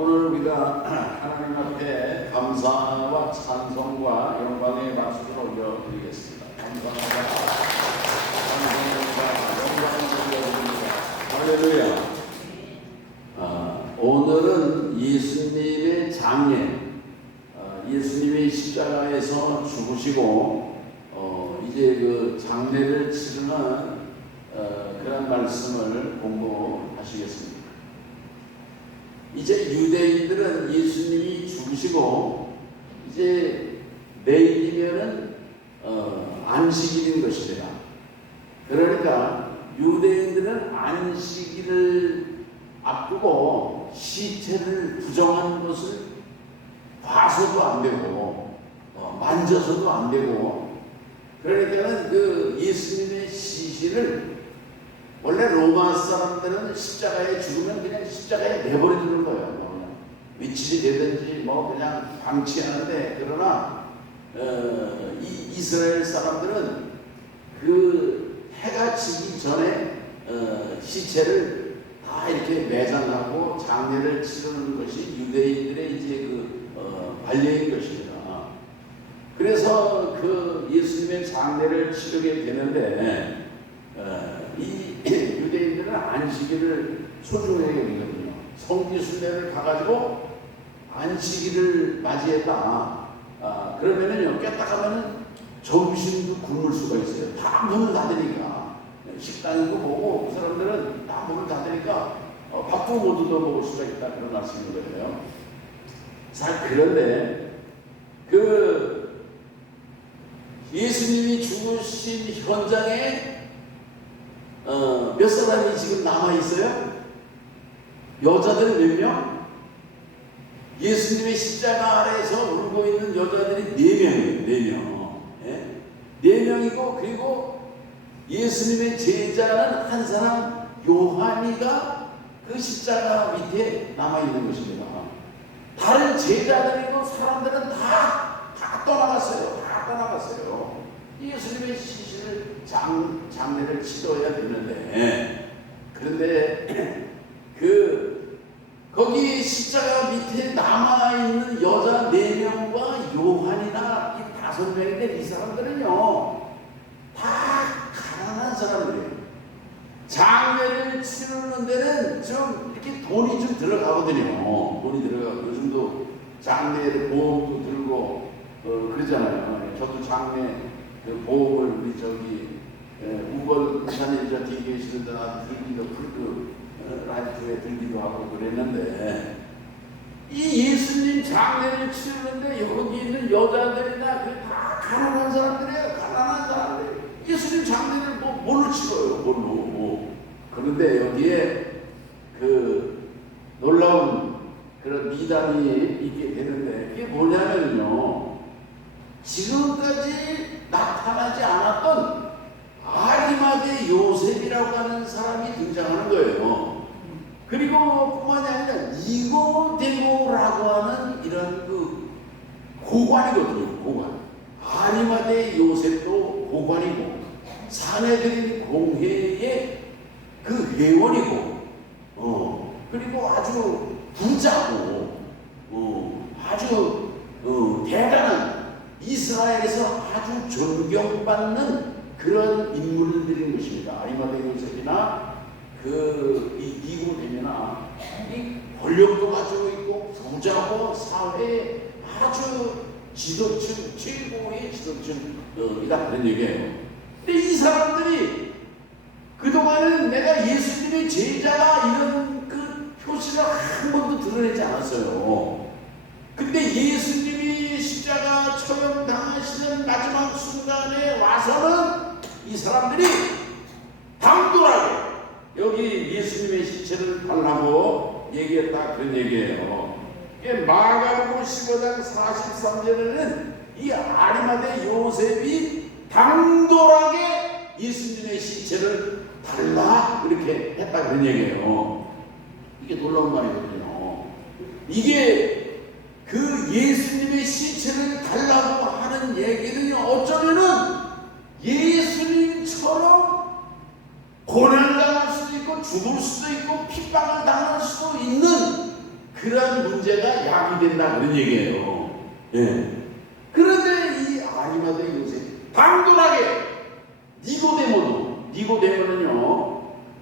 오늘 우리가 하나님 앞에 감사와 찬송과 영광의 박수를 올려드리겠습니다. 감사와 찬송과 영광을 올려드립니다. 할렐루야. 오늘은 예수님의 장례, 예수님이 십자가에서 죽으시고 이제 그 장례를 치르는 그런 말씀을 공부하시겠습니다. 이제 유대인들은 예수님이 죽으시고 이제 내일이면은 안식일인 것입니다. 그러니까 유대인들은 안식일을 앞두고 시체를 부정한 것을 봐서도 안 되고 만져서도 안 되고, 그러니까는 그 예수님의 시신을 원래 로마 사람들은 십자가에 죽으면 그냥 십자가에 내버려두는 거예요. 그냥 위치이 되든지 그냥 방치하는데, 그러나 이스라엘 사람들은 그 해가 지기 전에 시체를 다 이렇게 매장하고 장례를 치르는 것이 유대인들의 이제 관례인 것입니다. 그래서 그 예수님의 장례를 치르게 되는데 이 유대인들은 안식일을 소중하게 여기거든요. 성지순례를 가가지고 안식일을 맞이했다. 그러면은요, 깼다가면은 점심도 굶을 수가 있어요. 다 문을 닫으니까. 식당이고 뭐고 그 사람들은 다 문을 닫으니까 밥도 못 얻어 먹을 수가 있다, 그런 말씀인 거예요. 자, 그런데 그 예수님이 죽으신 현장에 몇 사람이 지금 남아있어요? 여자들은 몇 명? 예수님의 십자가 아래에서 울고 있는 여자들이 4명이에요. 4명. 예? 4명이고, 그리고 예수님의 제자는 한 사람, 요한이가 그 십자가 밑에 남아있는 것입니다. 다른 제자들이고 사람들은 다 떠나갔어요. 다 떠나갔어요. 예수님의 시신을 장례를 치러야 되는데, 그런데 거기 십자가 밑에 남아있는 여자 4명과 요한이나 이 5명인데, 이 사람들은요 다 가난한 사람들이에요. 장례를 치르는 데는 좀 이렇게 돈이 좀 들어가거든요. 돈이 들어가고, 요즘도 장례를 보험도 들고 그러잖아요. 저도 장례 보험을 우리 우건산에 저 뒤에 계시는 데나 들기도 라이프에 들기도 하고 그랬는데, 이 예수님 장례를 치르는데 여기 있는 여자들이나 다 가난한 사람들이에요. 가난한 사람들. 예수님 장례를 뭘로 치러요? 뭘로? 그런데 여기에 놀라운 그런 미담이 있게 되는데, 그게 뭐냐면요, 지금까지 나타나지 않았던 아리마대 요셉이라고 하는 사람이 등장하는 거예요. 그리고 뿐만이 아니라 니고데모라고 하는 이런 고관이거든요. 고관. 아리마대 요셉도 고관이고, 사내들인 공회의 회원이고, 그리고 아주 부자고, 아주 대단한, 이스라엘에서 아주 존경받는 그런 인물들인 것입니다. 아리마대 요셉이나 이 니고데모나 이 권력도 가지고 있고 부자고 사회의 아주 지도층, 최고의 지도층이다, 그런 얘기예요. 근데 이 사람들이 그동안은 내가 예수님의 제자가 이런 표시를 한 번도 드러내지 않았어요. 근데 예수님이 십자가 처형당하시는 마지막 순간에 와서는 이 사람들이 당돌하게 여기 예수님의 시체를 달라고 얘기했다, 그런 얘기예요. 마가복음 15장 43절에는 이 아리마대 요셉이 당돌하게 예수님의 시체를 달라 이렇게 했다, 그런 얘기예요. 이게 놀라운 말이거든요. 이게 예수님의 시체를 달라고 하는 얘기는 어쩌면은 예수님처럼 고난을 당할 수도 있고 죽을 수도 있고 핍박을 당할 수도 있는 그런 문제가 야기된다 그런 얘기예요. 예. 그런데 이 아리마대 요셉 당돌하게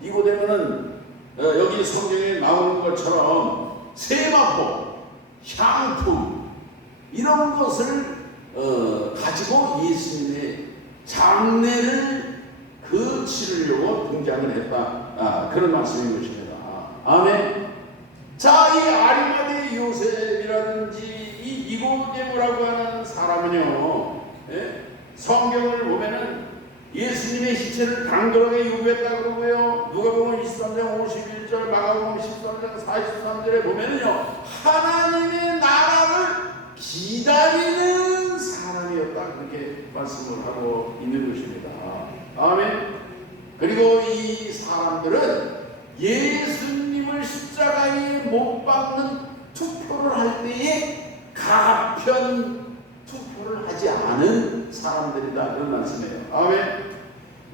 니고데모는 여기 성경에 나오는 것처럼 세마포, 향품 이런 것을 가지고 예수님의 장례를 치르려고 등장을 했다. 그런 말씀인 것입니다. 아멘. 자, 이 아리마대 요셉이라든지 이 니고데모라고 하는 사람은요, 성경을 보면은 예수님의 시체를 당돌하게 요구했다 그러고요. 누가복음 23장 51절, 마가복음 13장 43절에 보면은요, 하나님의 나라를 기다리는 사람이었다 그렇게 말씀을 하고 있는 것입니다. 아멘. 그리고 이 사람들은 예수님을 십자가에 못 박는 투표를 할 때에 가편 투표를 하지 않은 사람들이다 그런 말씀이에요. 아멘.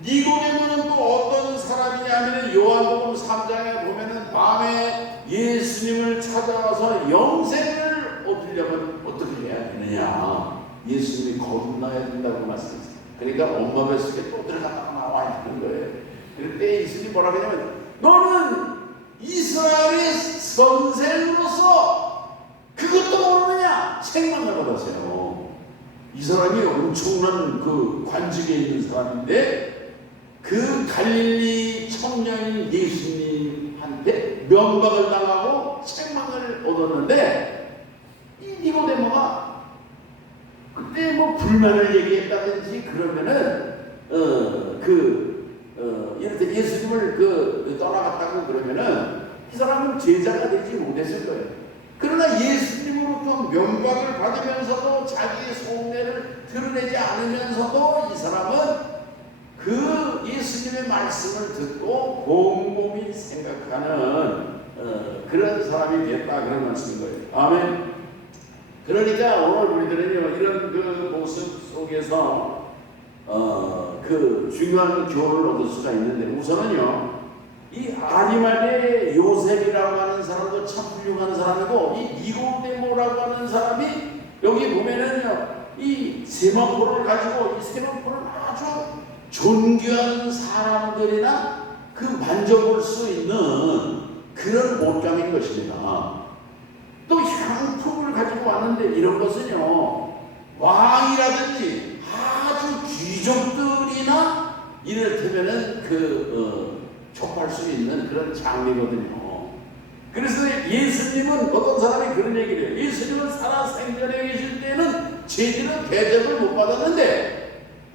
니고데모는 또 어떤 사람이냐면 요한복음 3장에 보면은 밤에 예수님을 찾아와서 영생을 얻으려면 어떻게 해야 되느냐, 예수님이 거듭나야 된다고 말씀했어요. 그러니까 엄마 뱃속에 또 들어갔다가 나와야 하는 거예요. 그럴 때 예수님이 뭐라고 하냐면 너는 이스라엘의 선생으로서 그것도 모르느냐, 책망을 받았어요. 이 사람이 엄청난 그 관직에 있는 사람인데 그 갈릴리 청년인 예수님한테 면박을 당하고 책망을 얻었는데 이 니고데모가 그때 뭐 불만을 얘기했다든지 그러면은 이렇게 예수님을 떠나갔다고 그러면은 이 사람은 제자가 되지 못했을 거예요. 그러나 예수님으로부터 면박을 받으면서도 자기의 속내를 드러내지 않으면서도 이 사람은 그 예수님의 말씀을 듣고 곰곰이 생각하는 그런 사람이 됐다 그런 말씀인 거예요. 아멘. 그러니까 오늘 우리들은요, 이런 그 모습 속에서 그 중요한 교훈을 얻을 수가 있는데, 우선은요, 이 아리마대 요셉이라고 하는 사람도 참 훌륭한 사람이고, 이 니고데모라고 하는 사람이 여기 보면은요, 이 세마포를 가지고, 이 세마포는 아주 존귀한 사람들이나 그 만져볼 수 있는 그런 옷감인 것입니다. 또 향품을 가지고 왔는데 이런 것은요, 왕이라든지 아주 귀족들이나 이를테면은 접할 수 있는 그런 장례거든요. 그래서 예수님은 어떤 사람이 그런 얘기를 해요. 예수님은 살아 생전에 계실 때는 제대로 대접을 못 받았는데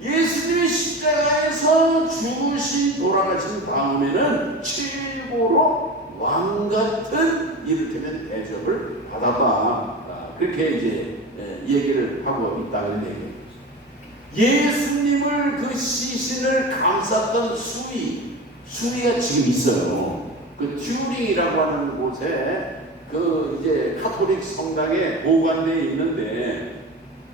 예수님이 십자가에서 죽으신 돌아가신 다음에는 최고로 왕 같은 이를테면 대접을 받았다. 그렇게 이제 얘기를 하고 있다는 얘기예요. 예수님을 그 시신을 감쌌던 수위가 지금 있어요. 그 튜링이라고 하는 곳에 이제 카톨릭 성당에 보관되어 있는데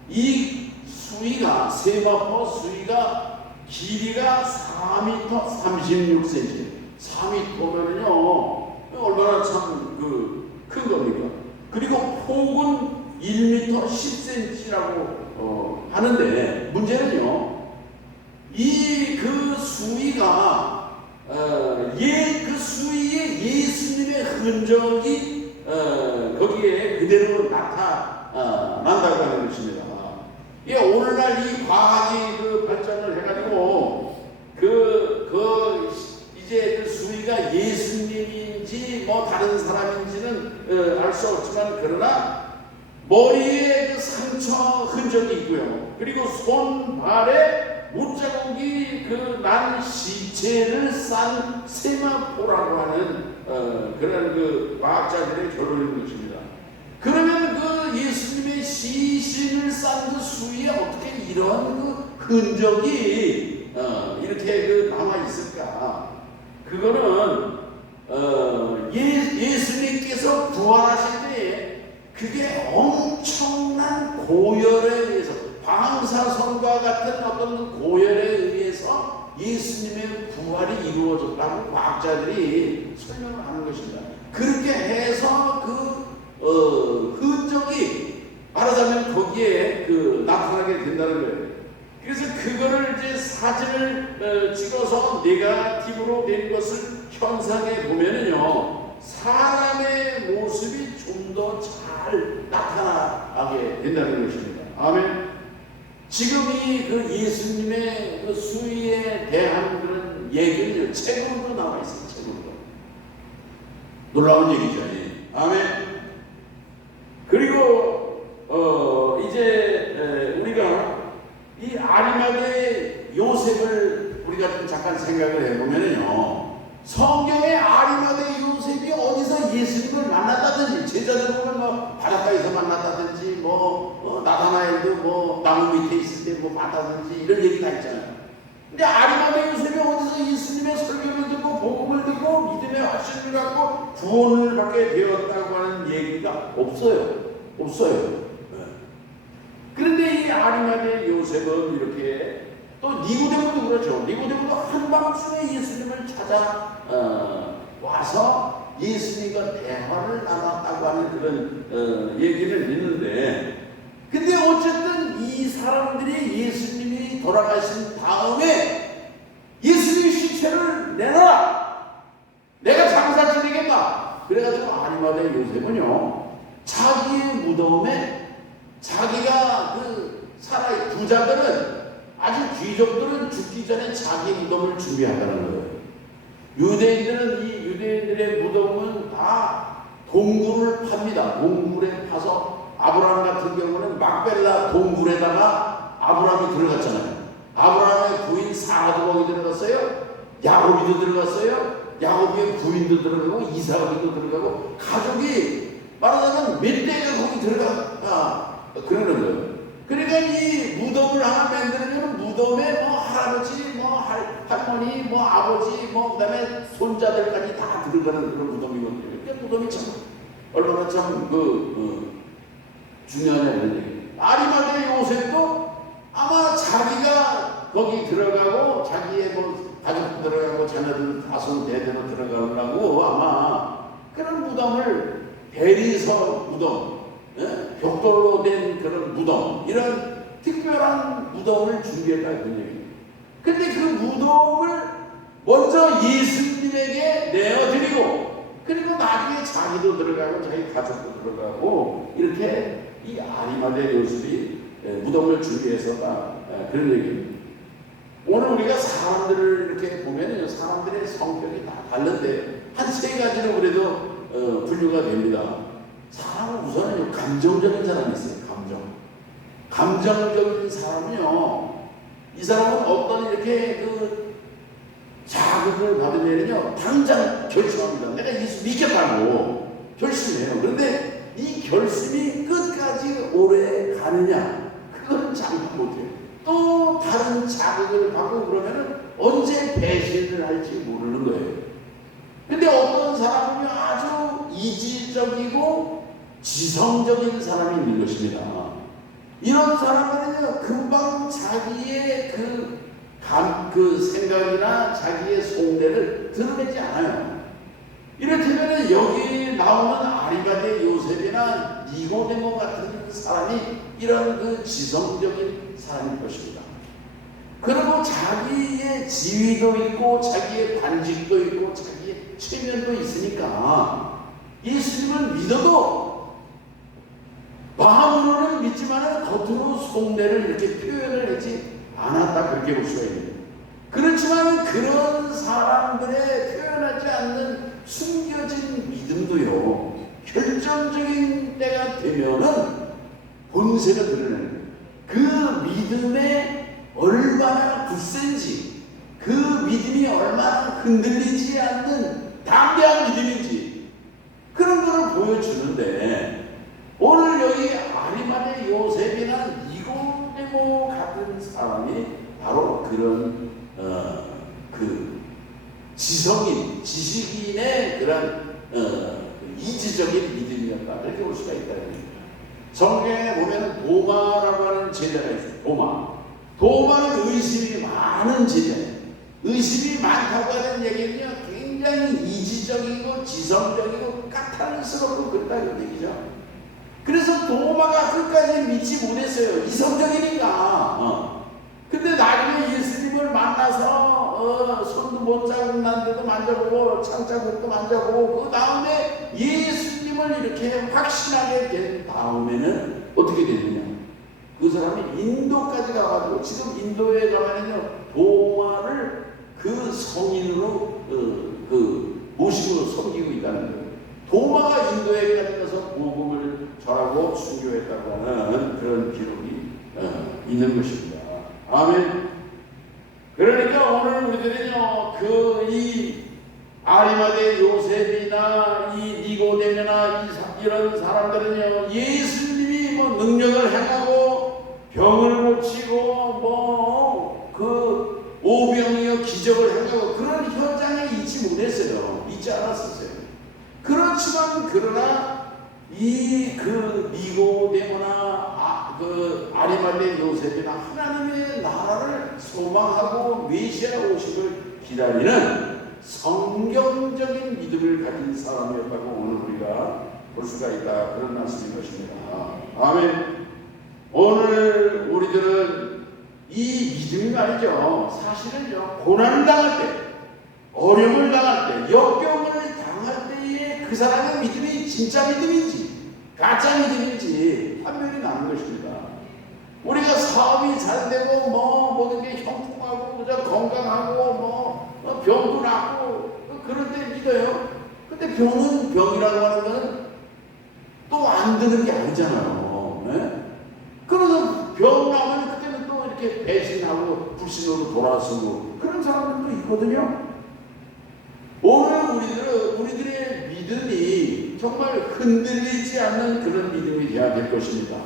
이 수위가 세마포 수위가 길이가 4m 36cm. 4m면은요 얼마나 참 큰 겁니까? 그리고 폭은 1m 10cm라고 하는데 문제는요, 이 수위가 그 수위에 예수님의 흔적이 거기에 그대로 나타난다고 하는 것입니다. 예, 오늘날 이 과학이 발전을 해가지고 이제 그 수위가 예수님인지 뭐 다른 사람인지는 알 수 없지만, 그러나 머리에 그 상처 흔적이 있고요. 그리고 손발에 못자국이 난 시체를 싼 세마포라고 하는 그런 과학자들의 결론인 것입니다. 그러면 예수님의 시신을 싼 수위에 어떻게 이런 흔적이 이렇게 남아 있을까? 그거는 예수님께서 부활하실 때에 그게 엄청난 고열에 의해서, 방사선과 같은 어떤 고열에 의해서 예수님의 부활이 이루어졌다고 과학자들이 설명을 하는 것입니다. 그렇게 해서 흔적이 말하자면 거기에 나타나게 된다는 거예요. 그래서 그거를 이제 사진을 찍어서 네가티브로 된 것을 현상에 보면은요, 사람의 모습이 좀 더 잘 나타나게 된다는 것입니다. 아멘. 지금 예수님의 수위에 대한 그런 얘기는 책으로도 나와 있어요. 책으로도. 놀라운 얘기죠. 아멘. 그리고 이제 우리가 이 아리마대 요셉을 우리가 좀 잠깐 생각을 해보면요, 성경의 아리마대 요셉이 어디서 예수님을 만났다든지, 제자들 보면 뭐 바닷가에서 만났다든지, 나다나엘도 나무 밑에 있을 때 봤다든지 이런 얘기 다 있잖아요. 근데 아리마대 요셉이 어디서 예수님의 설교를 듣고 복음을 듣고 믿음의 확신을 갖고 구원을 받게 되었다고 하는 얘기가 없어요. 그런데 이 아리마대 요셉은 이렇게, 또 니고데모도 그렇죠. 니고데모도 한밤중에 예수님을 찾아 와서 예수님과 대화를 나눴다고 하는 그런 얘기를 있는데, 근데 어쨌든 이 사람들이 예수님이 돌아가신 다음에 예수님의 시체를 내놔라, 내가 장사 지내겠다. 그래가지고 아리마대 요셉은요, 자기의 무덤에 자기가 부자들은, 아주 귀족들은 죽기 전에 자기 무덤을 준비한다는 거예요. 유대인들의 무덤은 다 동굴을 팝니다. 동굴에 파서, 아브라함 같은 경우는 막벨라 동굴에다가 아브라함이 들어갔잖아요. 아브라함의 부인 사라도 거기 들어갔어요. 야곱이도 들어갔어요. 야곱의 부인도 들어가고 이삭이도 들어가고, 가족이 말하자면 몇 대가 거기 들어가 그러는 거예요. 그러니까 이 무덤을 하나 만들면 무덤에 할아버지, 할머니, 아버지, 그다음에 손자들까지 다 들어가는 그런 무덤이거든요. 그러니까 무덤이 참 얼마나 참 중요한 얘기. 아리마대 요셉도 아마 자기가 거기 들어가고 자기의 가족 들어가고 자녀들 다손 대대로 들어가려고 아마 그런 무덤을, 대리석 무덤, 벽돌로 된 그런 무덤, 이런 특별한 무덤을 준비했다는 얘기예요. 근데 그 무덤을 먼저 예수님에게 내어드리고, 그리고 나중에 자기도 들어가고 자기 가족도 들어가고, 이렇게 이 아리마대 요셉이 무덤을 준비해서 그런 얘기입니다. 오늘 우리가 사람들을 이렇게 보면은 사람들의 성격이 다 다른데 한 세 가지로 그래도 분류가 됩니다. 사람은 우선은 감정적인 사람이 있어요. 감정적인 사람은요, 이 사람은 어떤 이렇게 자극을 받으면요, 당장 결심합니다. 내가 예수 믿겠다고 결심해요. 그런데 이 결심이 끝까지 오래 가느냐, 그건 잘 못해요. 또 다른 자극을 받고 그러면은 언제 배신을 할지 모르는 거예요. 근데 어떤 사람은 아주 이지적이고 지성적인 사람이 있는 것입니다. 이런 사람들은요, 금방 자기의 그 생각이나 자기의 속내를 드러내지 않아요. 이를테면 여기 나오는 아리마대 요셉이나 니고데모 같은 사람이 이런 지성적인 사람일 것입니다. 그리고 자기의 지위도 있고 자기의 관직도 있고 자기의 체면도 있으니까 예수님을 믿어도 마음으로는 믿지만 겉으로 속내를 이렇게 표현을 하지 않았다, 그렇게 볼 수가 있습니다. 그렇지만 그런 사람들의 표현하지 않는 숨겨진 믿음도요, 결정적인 때가 되면은 본색을 드러내는 거예요. 그 믿음의 얼마나 굳센지, 그 믿음이 얼마나 흔들리지 않는 담대한 믿음인지, 그런 것을 보여주는데, 오늘 여기 아리마대 요셉이나 니고데모 같은 사람이 바로 그런 지성인, 지식인의 그런 이지적인 믿음이었다, 이렇게 볼 수가 있다는 겁니다. 성경에 보면 도마라고 하는 제자가 있어요. 도마는 의심이 많은 제자예요. 의심이 많다고 하는 얘기는요, 굉장히 이지적이고 지성적이고 까탈스럽고 그랬다는 얘기죠. 그래서 도마가 끝까지 믿지 못했어요. 이성적이니까. 근데 나중에 예수님을 만나서 손도 못 잡는데도 만져보고 창자국도 만져보고 그 다음에 예수님을 이렇게 확신하게 된 다음에는 어떻게 되느냐? 그 사람이 인도까지 가가지고 지금 인도에 가면은요 도마를 그 성인으로 모시고 섬기고 있다는 거예요. 도마가 인도에까지 가서 복음을 전하고 순교했다고 하는 그런 기록이 있는 것입니다. 아멘. 그러니까 오늘 우리들은요 이 아리마대 요셉이나 이 니고데모나 이런 사람들은요 예수님이 뭐 능력을 행하고 병을 고치고 그 오병이어 기적을 행하고 그런 현장에 있지 못했어요. 있지 않았었어요. 그렇지만 그러나 그 니고데모나 그 아리마대 요셉이나 하나님의 나라를 소망하고 메시아 오심을 기다리는 성경적인 믿음을 가진 사람이었다고 오늘 우리가 볼 수가 있다. 그런 말씀인 것입니다. 아멘. 오늘 우리들은 이 믿음이 말이죠. 사실은요 고난을 당할 때, 어려움을 당할 때, 역경을 당할 때에 그 사람의 믿음이 진짜 믿음인지 가짜 믿음인지 판별이 나는 것입니다. 우리가 사업이 잘 되고 모든 게 형통하고 건강하고 병도 낫고 그럴 때 믿어요. 근데 병은 병이라고 하는 건 또 안 드는 게 아니잖아요. 네? 그래서 병 나면 그때는 또 이렇게 배신하고 불신으로 돌아서고 그런 사람들도 있거든요. 오늘 우리들의 믿음이 정말 흔들리지 않는 그런 믿음이 되어야 될 것입니다.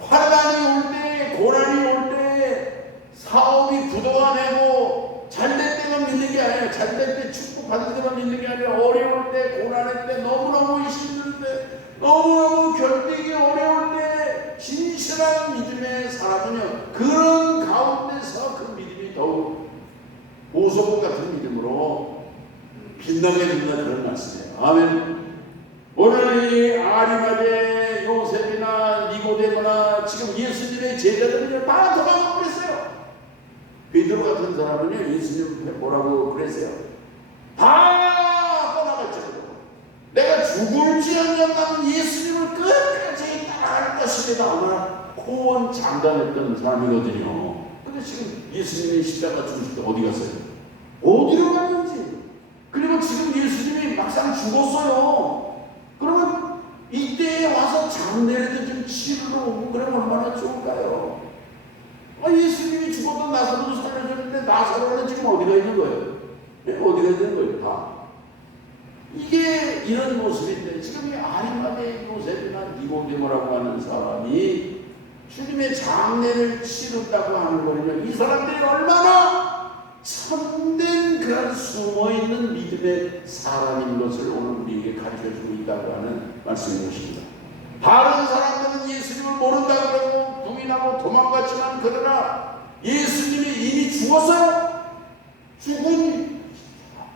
환난이 올 때, 고난이 올 때, 사업이 부도가 되고 잘될 때만 믿는 게 아니라 잘될 때 축복받을 때만 믿는 게 아니라 어려울 때, 고난할 때, 너무너무 힘들 때, 너무너무 견디기 어려울 때 진실한 믿음의 사람은요 그런 가운데서 그 믿음이 더욱 보석과 같은 믿음으로 빛나게 된다 그런 말씀이에요. 아멘. 오늘 이 아리마대 요셉이나 니고데모나 지금 예수님의 제자들은요 다 도망가 버렸어요. 베드로 같은 사람은요 예수님 뭐라고 그랬어요? 다 떠나갔죠. 내가 죽을지언정 나는 예수님을 끝까지 따라갈 것입니다. 아마 코원 장담했던 사람이거든요. 근데 지금 예수님이 십자가 죽으실 때 어디 갔어요? 어디로 갔는지. 그리고 지금 예수님이 막상 죽었어요. 그러면 이때에 와서 장례를 좀 치르러 오고 그러면 얼마나 좋을까요? 예수님이 죽었던 나사로도 살려줬는데 나사로는 지금 어디가 있는 거예요? 어디가 있는 거예요? 다. 이게 이런 모습인데 지금 이 아리마대 요셉이나 니고데모라고 하는 사람이 주님의 장례를 치른다고 하는 거는요 이 사람들이 얼마나 참된 그런 숨어있는 믿음의 사람인 것을 오늘 우리에게 가르쳐주고 있다고 하는 말씀인 것입니다. 다른 사람들은 예수님을 모른다고 그러고 부인하고 도망갔지만 그러나 예수님이 이미 죽었어요. 죽은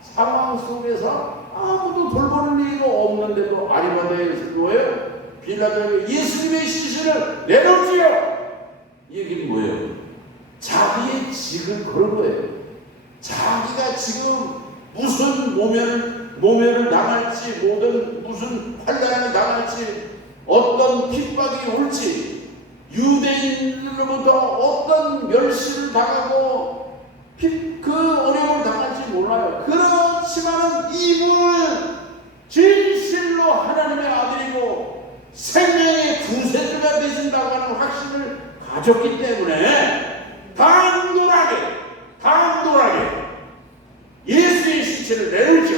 상황 속에서 아무도 돌보는 일도 없는데도 아리마다에서 뭐예요? 빌라도에게 예수님의 시신을 내놓지요. 이 얘기는 뭐예요? 자기의 직을 걸은 거예요. 자기가 지금 무슨 모멸을 당할지 무슨 환난을 당할지 어떤 핍박이 올지 유대인으로부터 어떤 멸시를 당하고 그 어려움을 당할지 몰라요. 그렇지만 이분을 진실로 하나님의 아들이고 생명의 구세주가 되신다고 하는 확신을 가졌기 때문에 당돌하게 예수의 시체를 내놓죠.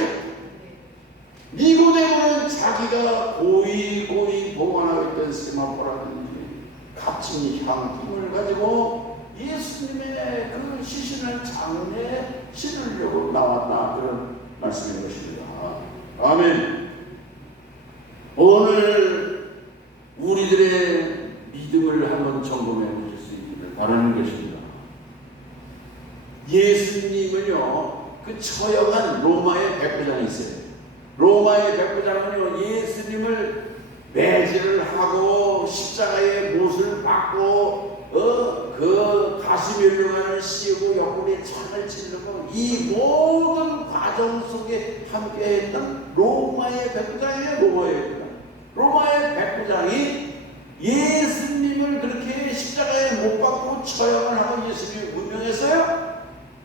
니고데모는 자기가 고이 보관하고 있던 세마포라는 값진 향품을 가지고 예수님의 그 시신을 장례에 실으려고 나왔다 그런 말씀인 것입니다. 아멘. 오늘 우리들의 믿음을 한번 점검해 보실 수 있기를 바라는 것입니다. 예수님을요 그 처형한 로마의 백부장이 있어요. 로마의 백부장은요, 예수님을 매질을 하고 십자가에 못을 박고 그 가시면류관을 씌우고 옆구리에 창을 찌르고 이 모든 과정 속에 함께했던 로마의 백부장이에요. 로마의 백부장이 예수님을 그렇게 십자가에 못 박고 처형을 하고 예수님이 운명했어요.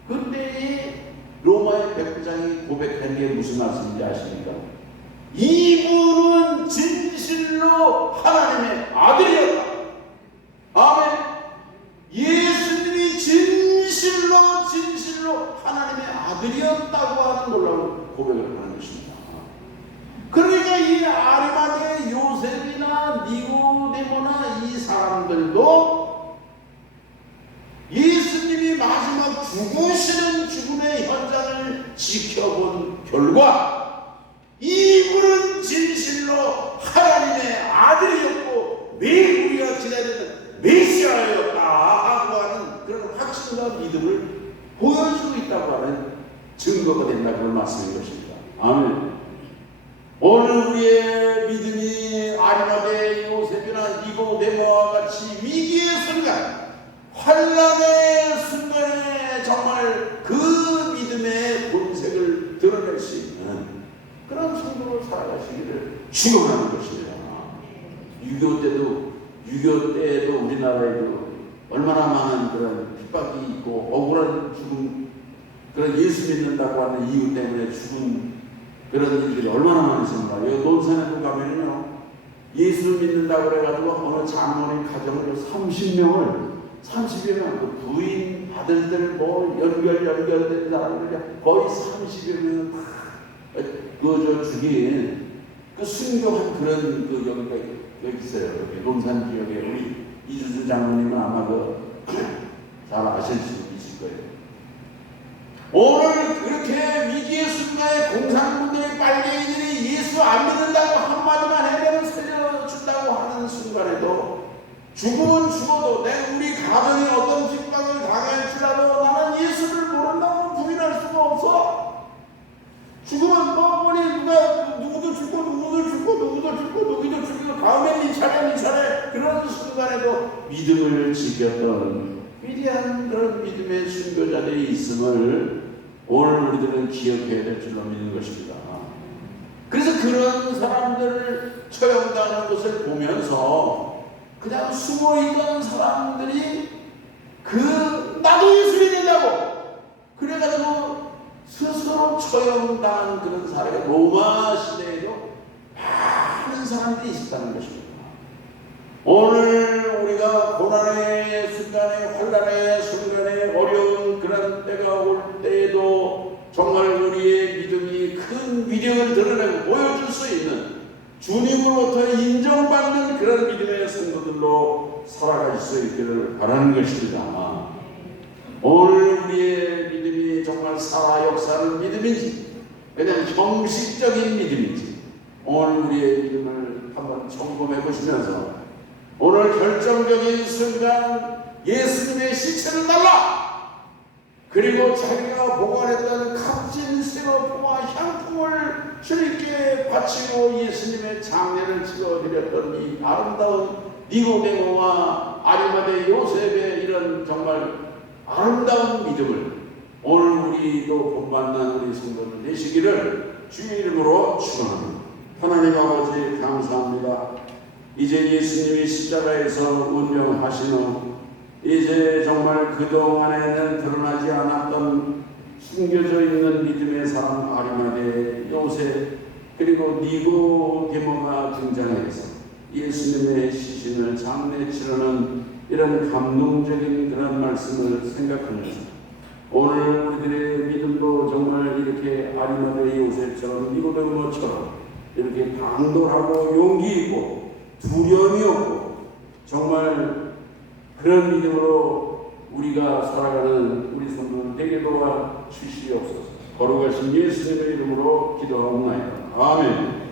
근데 이 로마의 백부장이 고백한 게 무슨 말씀인지 아십니까? 이분은 진실로 하나님의 아들이었다. 아멘. 예수님이 진실로 하나님의 아들이었다고 하는 놀라운 고백을 하는 것입니다. 그러니까 이 아리마대 요셉이나 니고데모나 이 사람들도 예수님이 마지막 죽으시는 죽음의 현장을 지켜본 결과 이분은 진실로 하나님의 아들이었고 매일 우리가 기다리는 메시아였다 하고 하는 그런 확신과 믿음을 보여주고 있다고 하는 증거가 된다고 말씀인 것입니다. 아멘. 오늘 우리의 믿음이 아리마대 요셉이나 니고데모와 같이 위기의 순간, 환난의 순간에 정말 그 믿음의 본색을 드러낼 수 있는 그런 성도로 살아가시기를 축원하는 것입니다. 6.25 때에도 우리나라에도 얼마나 많은 그런 핍박이 있고 억울한 죽음, 그런 예수 믿는다고 하는 이유 때문에 죽은 그런 일들이 얼마나 많습니까? 여기 논산에도 가면요, 예수 믿는다고 그래가지고 어느 장모님 가정을 30여 명, 그 부인, 아들들 뭐 연결된 사람들 거의 30여 명 다 죽인 그 순교한 그런 그 여기가 여기 있어요. 여기 논산 지역에 우리 이주수 장모님은 아마 잘 아실 수 있을 거예요. 오늘 그렇게 위기의 순간에 공산군들의 빨갱이들이 예수 안 믿는다고 한마디만 해내면 살려준다고 하는 순간에도 죽으면 죽어도 우리 가정이 어떤 핍박을 당할지라도 나는 예수를 모른다고 부인할 수가 없어. 죽으면 누구도 죽고 다음에 네 차례 그런 순간에도 믿음을 지켰던 위대한 그런 믿음의 순교자들이 있음을 오늘 우리들은 기억해야 될 줄로 믿는 것입니다. 그래서 그런 사람들을 처형당하는 것을 보면서 그냥 숨어있던 사람들이 나도 예수 믿는다고 그래가지고 스스로 처형당한 그런 사례가 로마 시대에도 많은 사람들이 있었다는 것입니다. 오늘 우리가 고난의 순간에, 환난의 순간에, 어려운 그런 때가 올 때에도 정말 우리의 믿음이 큰 위력을 드러내고 보여줄 수 있는 주님으로부터 인정받는 그런 믿음의 성도들로 살아갈 수 있기를 바라는 것입니다. 오늘 우리의 믿음이 정말 살아 역사하는 믿음인지 그냥 형식적인 믿음인지 오늘 우리의 믿음을 한번 점검해 보시면서 오늘 결정적인 순간 예수님의 시체를 달라 그리고 자기가 보관했던 값진 새로포와 향품을 주님께 바치고 예수님의 장례를 치러드렸던 이 아름다운 니고데모와 아리마대 요셉의 이런 정말 아름다운 믿음을 오늘 우리도 본받는 우리 성도들 되시기를 주의 이름으로 축원합니다. 하나님 아버지 감사합니다. 이제 예수님이 십자가에서 운명하신 후 이제 정말 그동안에는 드러나지 않았던 숨겨져 있는 믿음의 사람 아리마대 요셉 그리고 니고데모가 등장해서 예수님의 시신을 장례 치르는 이런 감동적인 그런 말씀을 생각하면서 오늘 우리들의 믿음도 정말 이렇게 아리마대 요셉처럼 니고데모처럼 이렇게 강돌하고 용기 있고 두려움이 없고 정말 그런 믿음으로 우리가 살아가는 우리 성도들 되게 도와 주시옵소서. 거룩하신 예수님의 이름으로 기도하옵나이다. 아멘.